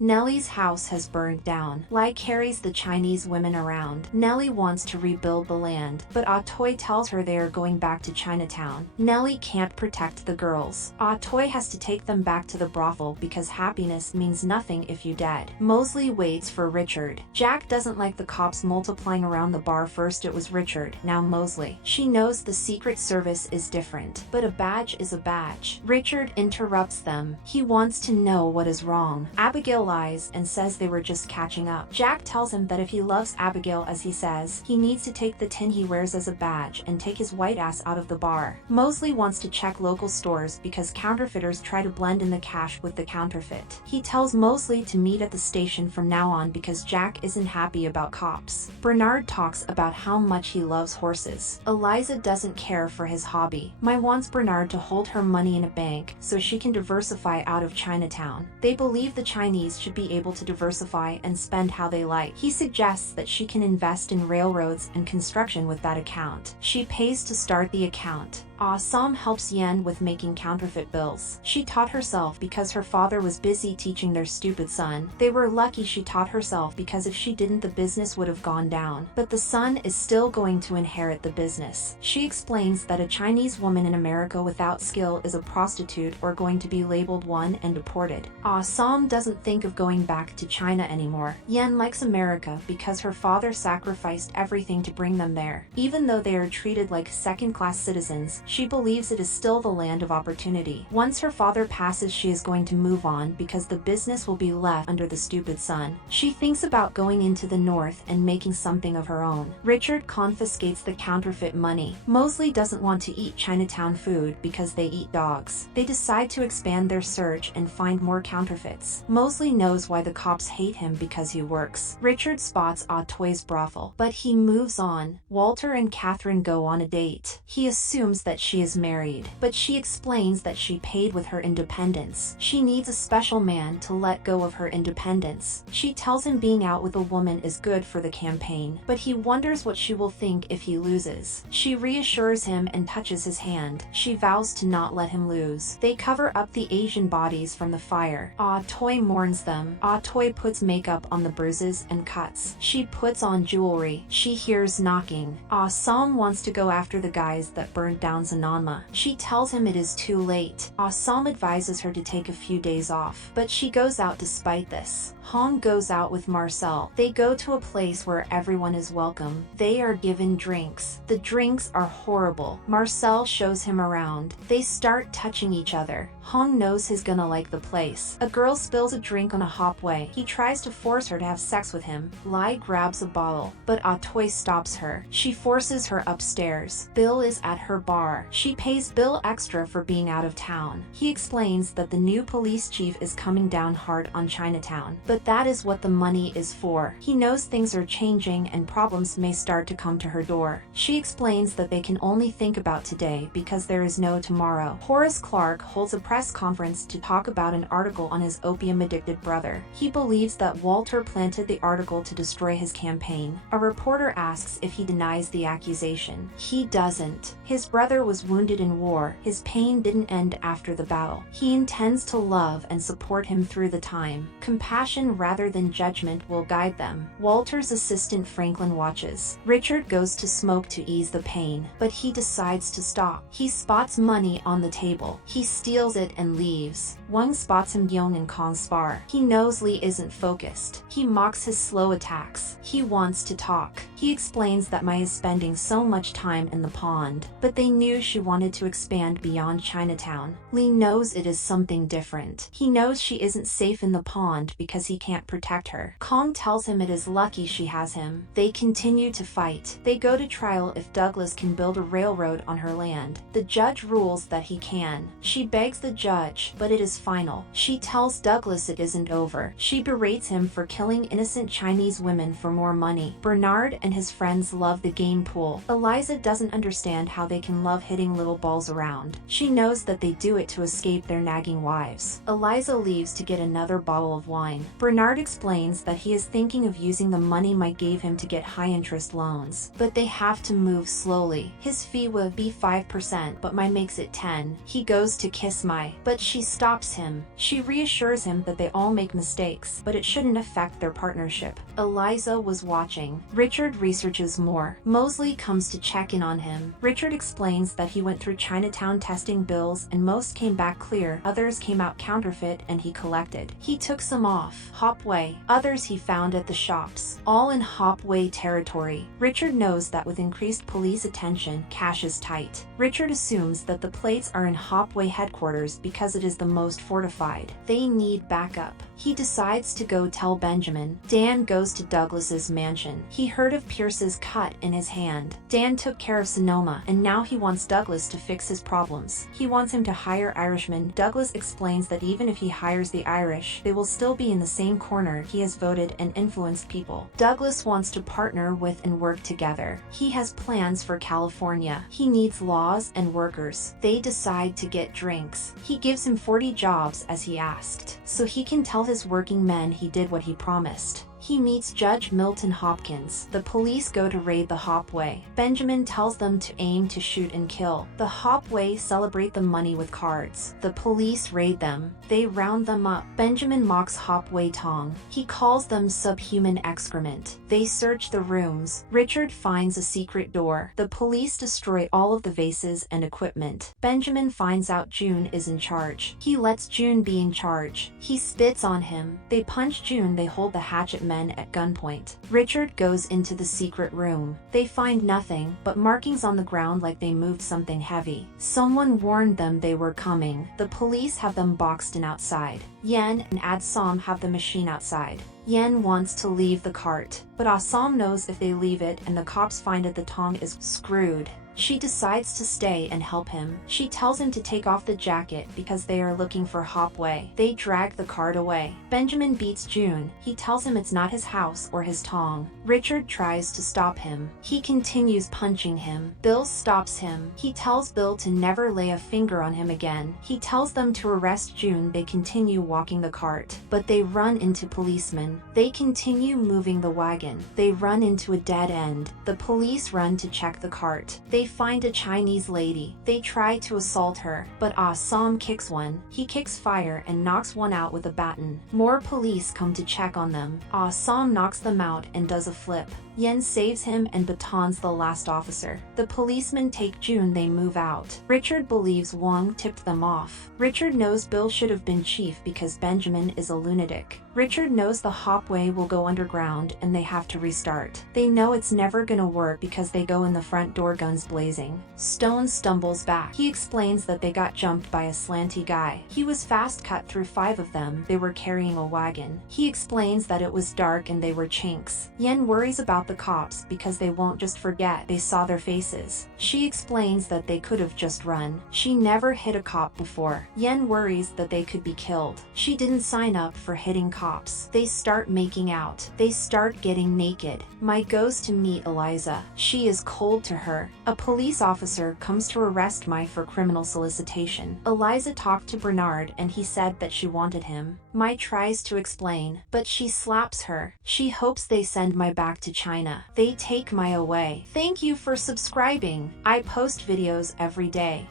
Nellie's house has burned down. Lai carries the Chinese women around. Nellie wants to rebuild the land, but Ah Toy tells her they are going back to Chinatown. Nellie can't protect the girls. Ah Toy has to take them back to the brothel because happiness means nothing if you dead. Mosley waits for Richard. Jack doesn't like the cops multiplying around the bar. First it was Richard, now Mosley. She knows the Secret Service is different, but a badge is a badge. Richard interrupts them. He wants to know what is wrong. Abigail lies and says they were just catching up. Jack tells him that if he loves Abigail as he says, he needs to take the tin he wears as a badge and take his white ass out of the bar. Mosley wants to check local stores because counterfeiters try to blend in the cash with the counterfeit. He tells Mosley to meet at the station from now on because Jack isn't happy about cops. Bernard talks about how much he loves horses. Eliza doesn't care for his hobby. Mai wants Bernard to hold her money in a bank so she can diversify out of Chinatown. They believe the Chinese should be able to diversify and spend how they like. He suggests that she can invest in railroads and construction with that account. She pays to start the account. Ah Som helps Yen with making counterfeit bills. She taught herself because her father was busy teaching their stupid son. They were lucky she taught herself because if she didn't the business would have gone down. But the son is still going to inherit the business. She explains that a Chinese woman in America without skill is a prostitute or going to be labeled one and deported. Ah Som doesn't think of going back to China anymore. Yen likes America because her father sacrificed everything to bring them there. Even though they are treated like second-class citizens, she believes it is still the land of opportunity. Once her father passes, she is going to move on because the business will be left under the stupid son. She thinks about going into the north and making something of her own. Richard confiscates the counterfeit money. Mosley doesn't want to eat Chinatown food because they eat dogs. They decide to expand their search and find more counterfeits. Mosley knows why the cops hate him because he works. Richard spots Ah Toy's brothel, but he moves on. Walter and Catherine go on a date. He assumes that she is married, but she explains that she paid with her independence. She needs a special man to let go of her independence. She tells him being out with a woman is good for the campaign, but he wonders what she will think if he loses. She reassures him and touches his hand. She vows to not let him lose. They cover up the Asian bodies from the fire. Ah Toy mourns them. Ah Toy puts makeup on the bruises and cuts. She puts on jewelry. She hears knocking. Ah Som wants to go after the guys that burned down Zananma. She tells him it is too late. Ah Som advises her to take a few days off, but she goes out despite this. Hong goes out with Marcel. They go to a place where everyone is welcome. They are given drinks. The drinks are horrible. Marcel shows him around. They start touching each other. Hong knows he's gonna like the place. A girl spills a drink on a hopway. He tries to force her to have sex with him. Lai grabs a bottle, but Ah Toy stops her. She forces her upstairs. Bill is at her bar. She pays Bill extra for being out of town. He explains that the new police chief is coming down hard on Chinatown, but that is what the money is for. He knows things are changing and problems may start to come to her door. She explains that they can only think about today because there is no tomorrow. Horace Clark holds a press conference to talk about an article on his opium-addicted brother. He believes that Walter planted the article to destroy his campaign. A reporter asks if he denies the accusation. He doesn't. His brother was wounded in war. His pain didn't end after the battle. He intends to love and support him through the time. Compassion rather than judgment will guide them. Walter's assistant Franklin watches. Richard goes to smoke to ease the pain, but he decides to stop. He spots money on the table. He steals it and leaves. Wang spots him Yong and Kong spar. He knows Lee isn't focused. He mocks his slow attacks. He wants to talk. He explains that Mai is spending so much time in the pond, but they knew she wanted to expand beyond Chinatown. Lee knows it is something different. He knows she isn't safe in the pond because he can't protect her. Kong tells him it is lucky she has him. They continue to fight. They go to trial if Douglas can build a railroad on her land. The judge rules that he can. She begs the judge, but it is final. She tells Douglas it isn't over. She berates him for killing innocent Chinese women for more money. Bernard and his friends love the game pool. Eliza doesn't understand how they can love hitting little balls around. She knows that they do it to escape their nagging wives. Eliza leaves to get another bottle of wine. Bernard explains that he is thinking of using the money Mike gave him to get high-interest loans, but they have to move slowly. His fee will be 5%, but Mai makes it 10. He goes to kiss Mai, but she stops rebuffs him. She reassures him that they all make mistakes, but it shouldn't affect their partnership. Eliza was watching. Richard researches more. Mosley comes to check in on him. Richard explains that he went through Chinatown testing bills and most came back clear, others came out counterfeit and he collected. He took some off Hopway, others he found at the shops, all in Hopway territory. Richard knows that with increased police attention, cash is tight. Richard assumes that the plates are in Hopway headquarters because it is the most fortified. They need backup. He decides to go tell Benjamin. Dan goes to Douglas's mansion. He heard of Pierce's cut in his hand. Dan took care of Sonoma, and now he wants Douglas to fix his problems. He wants him to hire Irishmen. Douglas explains that even if he hires the Irish, they will still be in the same corner. He has voted and influenced people. Douglas wants to partner with and work together. He has plans for California. He needs laws and workers. They decide to get drinks. He gives him 40 jobs as he asked, so he can tell his working men he did what he promised. He meets Judge Milton Hopkins. The police go to raid the Hopway. Benjamin tells them to aim to shoot and kill. The Hopway celebrate the money with cards. The police raid them. They round them up. Benjamin mocks Hopway Tong. He calls them subhuman excrement. They search the rooms. Richard finds a secret door. The police destroy all of the vases and equipment. Benjamin finds out June is in charge. He lets June be in charge. He spits on him. They punch June. They hold the hatchet men at gunpoint. Richard goes into the secret room. They find nothing but markings on the ground like they moved something heavy. Someone warned them they were coming. The police have them boxed in outside. Yen and Adsam have the machine outside. Yen wants to leave the cart, but Assam knows if they leave it and the cops find it, the Tong is screwed. She decides to stay and help him. She tells him to take off the jacket because they are looking for Hopway. They drag the cart away. Benjamin beats June. He tells him it's not his house or his Tong. Richard tries to stop him. He continues punching him. Bill stops him. He tells Bill to never lay a finger on him again. He tells them to arrest June. They continue walking the cart, but they run into policemen. They continue moving the wagon. They run into a dead end. The police run to check the cart. They find a Chinese lady. They try to assault her, but Assam kicks one. He kicks fire and knocks one out with a baton. More police come to check on them. Assam knocks them out and does a flip. Yen saves him and batons the last officer. The policemen take June. They move out. Richard believes Wong tipped them off. Richard knows Bill should have been chief because Benjamin is a lunatic. Richard knows the Hopway will go underground and they have to restart. They know it's never gonna work because they go in the front door, guns blazing. Stone stumbles back. He explains that they got jumped by a slanty guy. He was fast cut through 5 of them. They were carrying a wagon. He explains that it was dark and they were chinks. Yen worries about the cops because they won't just forget they saw their faces. She explains that they could have just run. She never hit a cop before. Yen worries that they could be killed. She didn't sign up for hitting cops. They start making out. They start getting naked. Mai goes to meet Eliza. She is cold to her. A police officer comes to arrest Mai for criminal solicitation. Eliza talked to Bernard and he said that she wanted him. Mai tries to explain, but she slaps her. She hopes they send Mai back to China. They take Mai away. Thank you for subscribing. I post videos every day.